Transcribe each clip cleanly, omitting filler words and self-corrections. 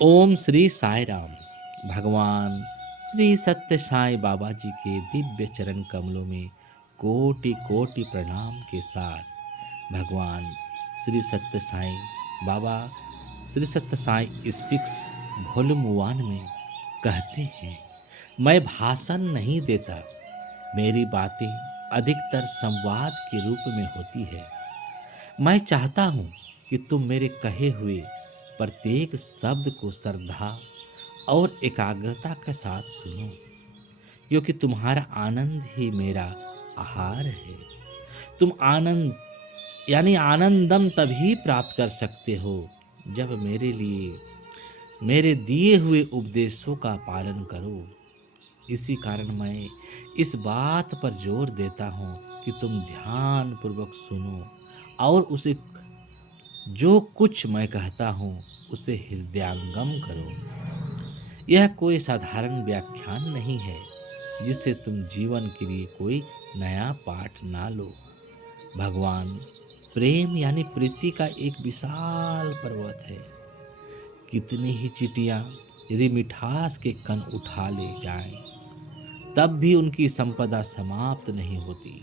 ओम श्री साई राम। भगवान श्री सत्य साई बाबा जी के दिव्य चरण कमलों में कोटि कोटि प्रणाम के साथ भगवान श्री सत्य साई बाबा श्री सत्य साई स्पीक्स वॉल्यूम 1 में कहते हैं, मैं भाषण नहीं देता, मेरी बातें अधिकतर संवाद के रूप में होती है। मैं चाहता हूँ कि तुम मेरे कहे हुए प्रत्येक शब्द को श्रद्धा और एकाग्रता के साथ सुनो, क्योंकि तुम्हारा आनंद ही मेरा आहार है। तुम आनंद यानी आनंदम तभी प्राप्त कर सकते हो जब मेरे दिए हुए उपदेशों का पालन करो। इसी कारण मैं इस बात पर जोर देता हूँ कि तुम ध्यान पूर्वक सुनो और उसे जो कुछ मैं कहता हूँ उसे हृदयंगम करो। यह कोई साधारण व्याख्यान नहीं है जिससे तुम जीवन के लिए कोई नया पाठ ना लो। भगवान प्रेम यानी प्रीति का एक विशाल पर्वत है। कितनी ही चींटियां यदि मिठास के कण उठा ले जाएं, तब भी उनकी संपदा समाप्त नहीं होती।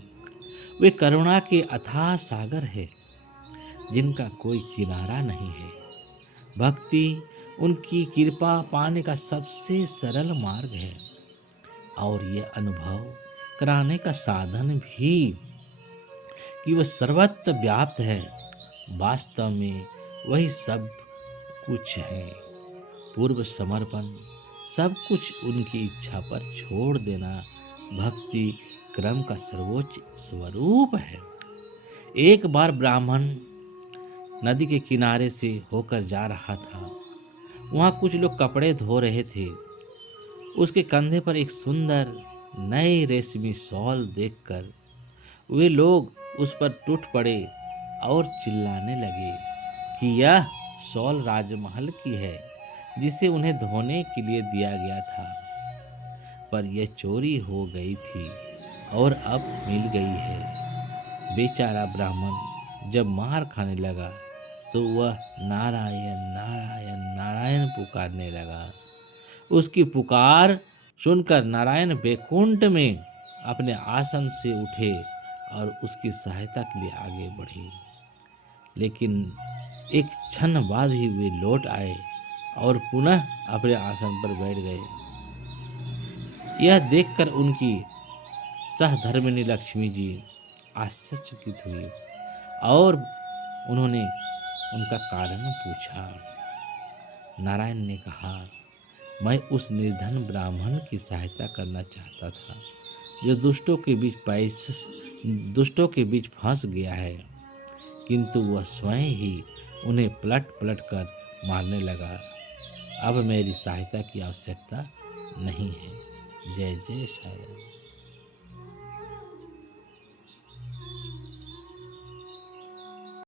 वे करुणा के अथाह सागर है जिनका कोई किनारा नहीं है। भक्ति उनकी कृपा पाने का सबसे सरल मार्ग है और यह अनुभव कराने का साधन भी कि वह सर्वत्र व्याप्त है। वास्तव में वही सब कुछ है। पूर्व समर्पण, सब कुछ उनकी इच्छा पर छोड़ देना भक्ति क्रम का सर्वोच्च स्वरूप है। एक बार ब्राह्मण नदी के किनारे से होकर जा रहा था। वहाँ कुछ लोग कपड़े धो रहे थे। उसके कंधे पर एक सुंदर नई रेशमी शॉल देखकर वे लोग उस पर टूट पड़े और चिल्लाने लगे कि यह शॉल राजमहल की है, जिसे उन्हें धोने के लिए दिया गया था, पर यह चोरी हो गई थी और अब मिल गई है। बेचारा ब्राह्मण जब मार खाने लगा तो वह नारायण नारायण नारायण पुकारने लगा। उसकी पुकार सुनकर नारायण बैकुंठ में अपने आसन से उठे और उसकी सहायता के लिए आगे बढ़े। लेकिन एक क्षण बाद ही वे लौट आए और पुनः अपने आसन पर बैठ गए। यह देखकर उनकी सहधर्मिणी लक्ष्मी जी आश्चर्यचकित हुई और उन्होंने उनका कारण पूछा। नारायण ने कहा, मैं उस निर्धन ब्राह्मण की सहायता करना चाहता था जो दुष्टों के बीच फंस गया है, किंतु वह स्वयं ही उन्हें पलट पलट कर मारने लगा। अब मेरी सहायता की आवश्यकता नहीं है। जय जय साईं।